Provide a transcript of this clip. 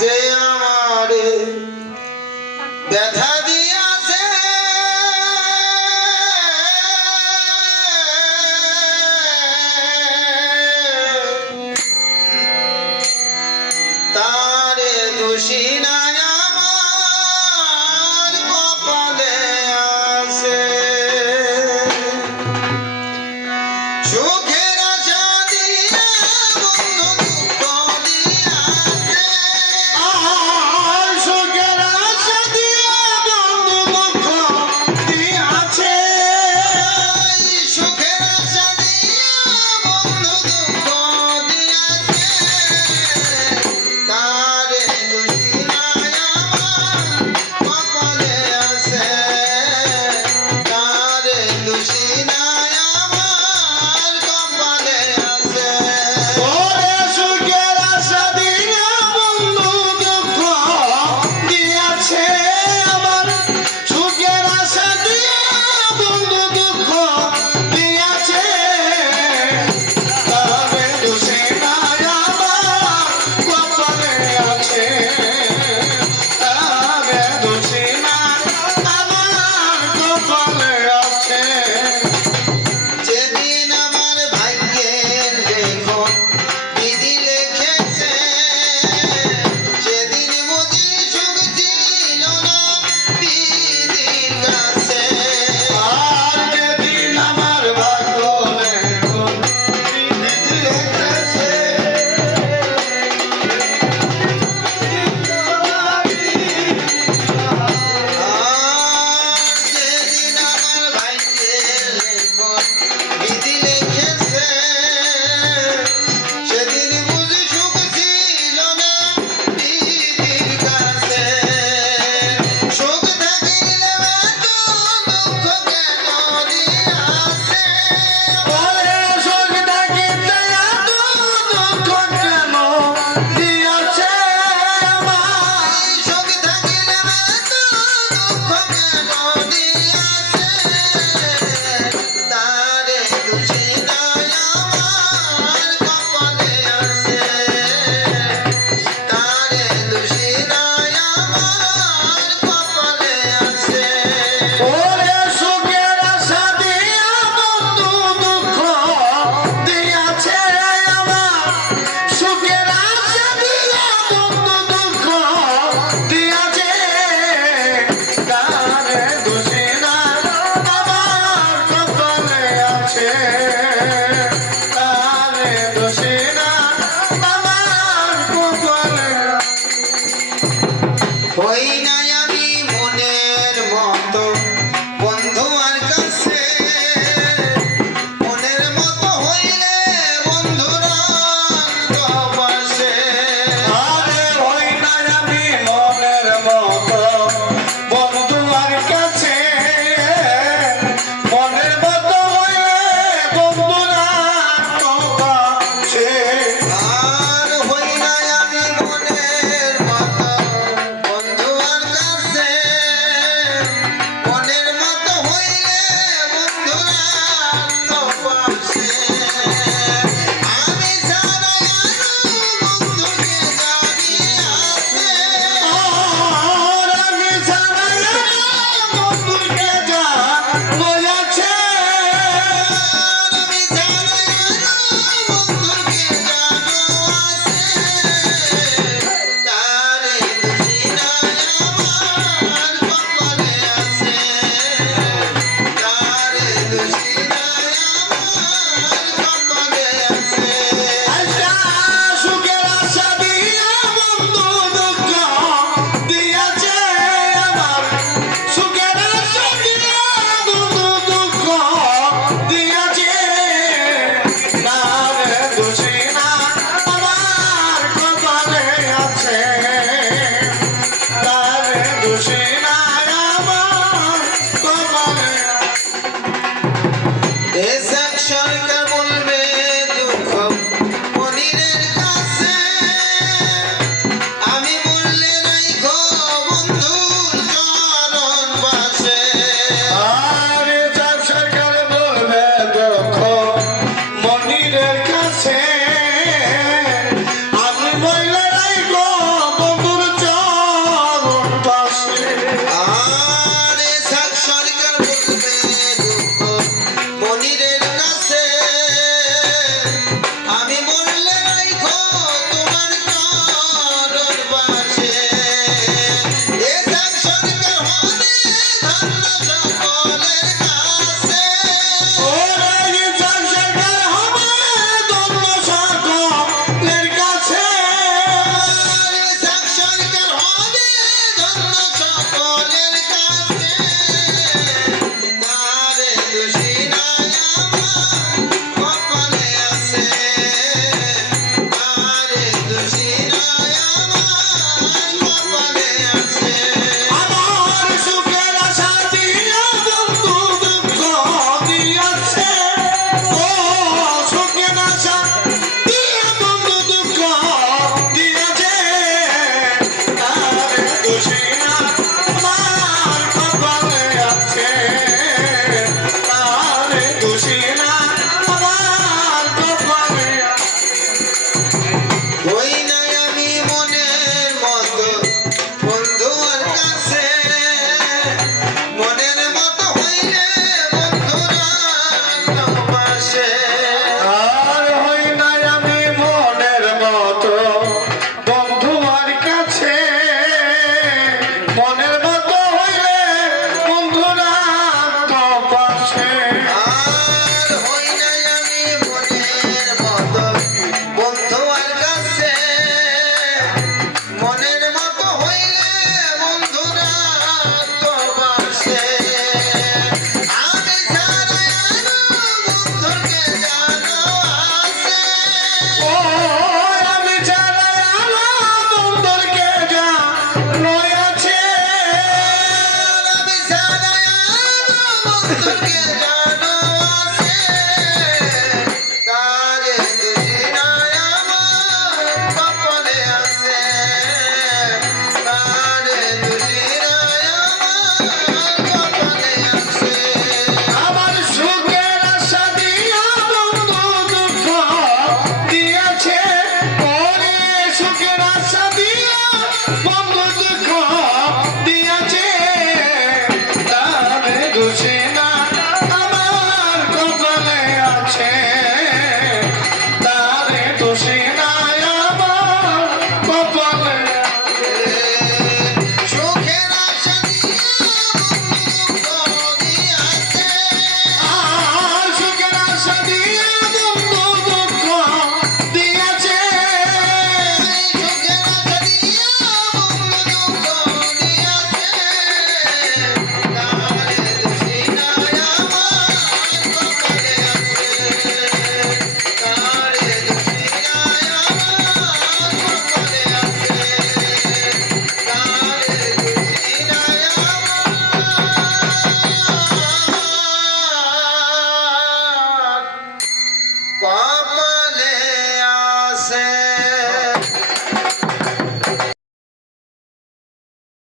যে আমার ব্যথা দিয়াছে। তারে দোষী না